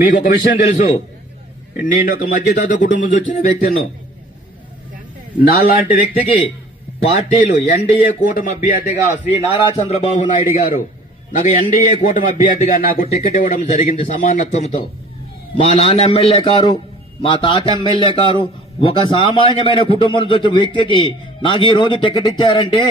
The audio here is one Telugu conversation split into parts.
మీకు ఒక విషయం తెలుసు, నేను ఒక మధ్యతరగతి కుటుంబం నుంచి వచ్చిన వ్యక్తిను. నాలాంటి వ్యక్తికి పార్టీలు ఎన్డీఏ కూటమి అభ్యర్థిగా శ్రీ నారా చంద్రబాబు నాయుడు గారు నాకు ఎన్డీఏ కూటమి అభ్యర్థిగా నాకు టికెట్ ఇవ్వడం జరిగింది సమానత్వంతో. మా నాన్న ఎమ్మెల్యే కారు, మా తాత ఎమ్మెల్యే కారు, ఒక సామాన్యమైన కుటుంబం నుంచి వచ్చిన వ్యక్తికి నాకు ఈ రోజు టికెట్ ఇచ్చారంటే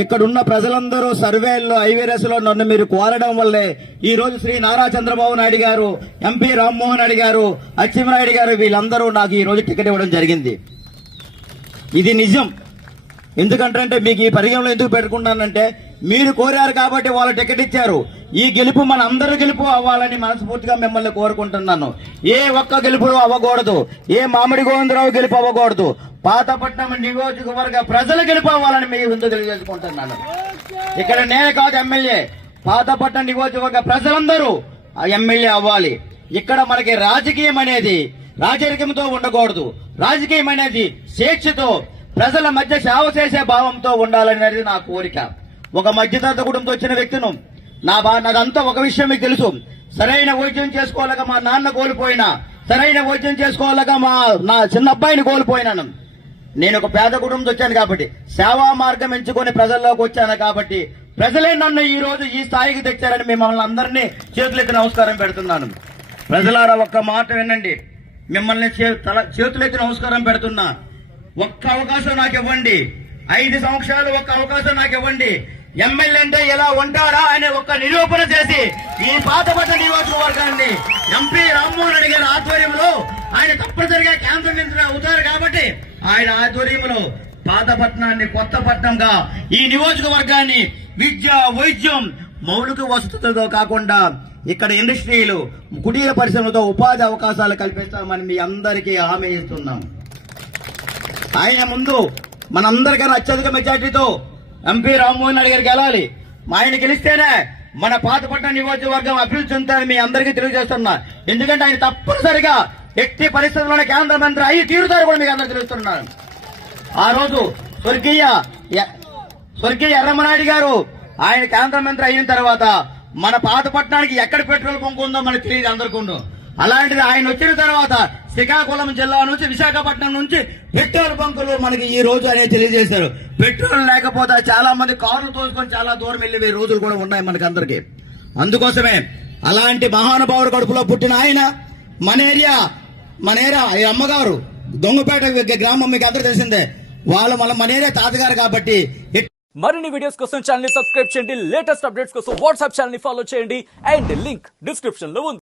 ఇక్కడున్న ప్రజలందరూ సర్వేల్లో ఐవీఆర్ఎస్ లో నన్ను మీరు కోరడం వల్లే ఈ రోజు శ్రీ నారా చంద్రబాబు నాయుడు గారు, ఎంపీ రామ్మోహన్ రెడ్డి గారు, అచ్చెన్నాయుడు గారు వీళ్ళందరూ నాకు ఈ రోజు టికెట్ ఇవ్వడం జరిగింది. ఇది నిజం. ఎందుకంటే మీకు ఈ పరిగణలో ఎందుకు పెట్టుకున్నానంటే మీరు కోరారు కాబట్టి వాళ్ళు టికెట్ ఇచ్చారు. ఈ గెలుపు మన అందరి గెలుపు అవ్వాలని మనస్ఫూర్తిగా మిమ్మల్ని కోరుకుంటున్నాను. ఏ ఒక్క గెలుపు అవ్వకూడదు, ఏ మామిడి గోవిందరావు గెలుపు అవ్వకూడదు, పాతపట్నం నియోజకవర్గ ప్రజల గెలుపు అవ్వాలని మీ ముందు తెలియజేసుకుంటున్నాను. ఇక్కడ నేనే కాదు ఎమ్మెల్యే, పాతపట్నం నియోజకవర్గ ప్రజలందరూ ఎమ్మెల్యే అవ్వాలి. ఇక్కడ మనకి రాజకీయం అనేది రాజకీయంతో ఉండకూడదు. రాజకీయం అనేది స్వేచ్ఛతో ప్రజల మధ్య సేవ చేసే భావంతో ఉండాలనేది నా కోరిక. ఒక మధ్యతరగతి కుటుంబంతో వచ్చిన వ్యక్తిను. నాదంతా ఒక విషయం మీకు తెలుసు, సరైన వైద్యం చేసుకోలేక మా నాన్న కోల్పోయినా, సరైన వైద్యం చేసుకోలేక నా చిన్న అబ్బాయిని కోల్పోయినాను. నేను ఒక పేద కుటుంబంతో వచ్చాను కాబట్టి, సేవా మార్గం ఎంచుకొని ప్రజల్లోకి వచ్చాను కాబట్టి ప్రజలే నన్ను ఈ రోజు ఈ స్థాయికి తెచ్చారని మిమ్మల్ని అందరినీ చేతులెత్తి నమస్కారం పెడుతున్నాను. ప్రజలారా ఒక్క మాట వినండి, మిమ్మల్ని చేతులెత్తి నమస్కారం పెడుతున్నా. ఒక్క అవకాశం నాకు ఇవ్వండి, 5 సంవత్సరాలు ఒక్క అవకాశం నాకు ఇవ్వండి. ఎమ్మెల్యే అంటే ఎలా ఉంటారా అనే ఒక్క నిరూపణ చేసి ఈ పాతపట్నం నియోజకవర్గాన్ని ఎంపీ రామ్మోహన్ రెడ్డి గారి ఆధ్వర్యంలో ఆయన తప్పనిసరిగా కేంద్ర మంత్రి అవుతారు కాబట్టి ఆయన ఆధ్వర్యంలో పాతపట్నాన్ని కొత్త పట్నంగా ఈ నియోజకవర్గాన్ని విద్య, వైద్యం, మౌలిక వసతులతో కాకుండా ఇక్కడ ఇండస్ట్రీలు, కుటీర పరిశ్రమలతో ఉపాధి అవకాశాలు కల్పిస్తామని మీ అందరికీ హామీ ఇస్తున్నాం. ఆయన ముందు మనందరికన్నా అత్యధిక మెజార్టీతో ఎంపీ రామ్మోహన్ రెడ్డి గారికి వెళ్ళాలి. ఆయన గెలిస్తేనే మన పాతపట్నం నియోజకవర్గం అభివృద్ధి చెందుతారని మీ అందరికీ తెలియజేస్తున్నా. ఎందుకంటే ఆయన తప్పనిసరిగా ఎట్టి పరిస్థితుల్లోనే కేంద్ర మంత్రి అయ్యి తీరుతారు కూడా మీకు అందరూ తెలుస్తున్నాను. ఆ రోజు స్వర్గీయ ఎర్రమనాయుడు గారు ఆయన కేంద్ర మంత్రి అయిన తర్వాత మన పాతపట్నానికి ఎక్కడ పెట్రోల్ బంక్ ఉందో మనకు తెలియదు అందరికీ. అలాంటిది ఆయన వచ్చిన తర్వాత శ్రీకాకుళం జిల్లా నుంచి విశాఖపట్నం నుంచి పెట్రోల్ బంకులు మనకి ఈ రోజు అనేది తెలియజేశారు. పెట్రోల్ లేకపోతే చాలా మంది కార్లు తోసుకొని చాలా దూరం వెళ్లి రోజులు కూడా ఉన్నాయి మనకి అందరికి. అందుకోసమే అలాంటి మహానుభావుడు కడుపులో పుట్టిన ఆయన మన ఏరియా ఈ అమ్మగారు దొంగపేట గ్రామం మీకు అందరూ తెలిసిందే, వాళ్ళు మన ఏరియా తాతగారు కాబట్టి. మరిన్ని వీడియోస్ కోసం ఛానల్ ని సబ్స్క్రైబ్ చేయండి, లేటెస్ట్ అప్డేట్స్ కోసం వాట్సాప్ ఛానల్ ని ఫాలో చేయండి అండ్ లింక్ డిస్క్రిప్షన్ లో ఉంది.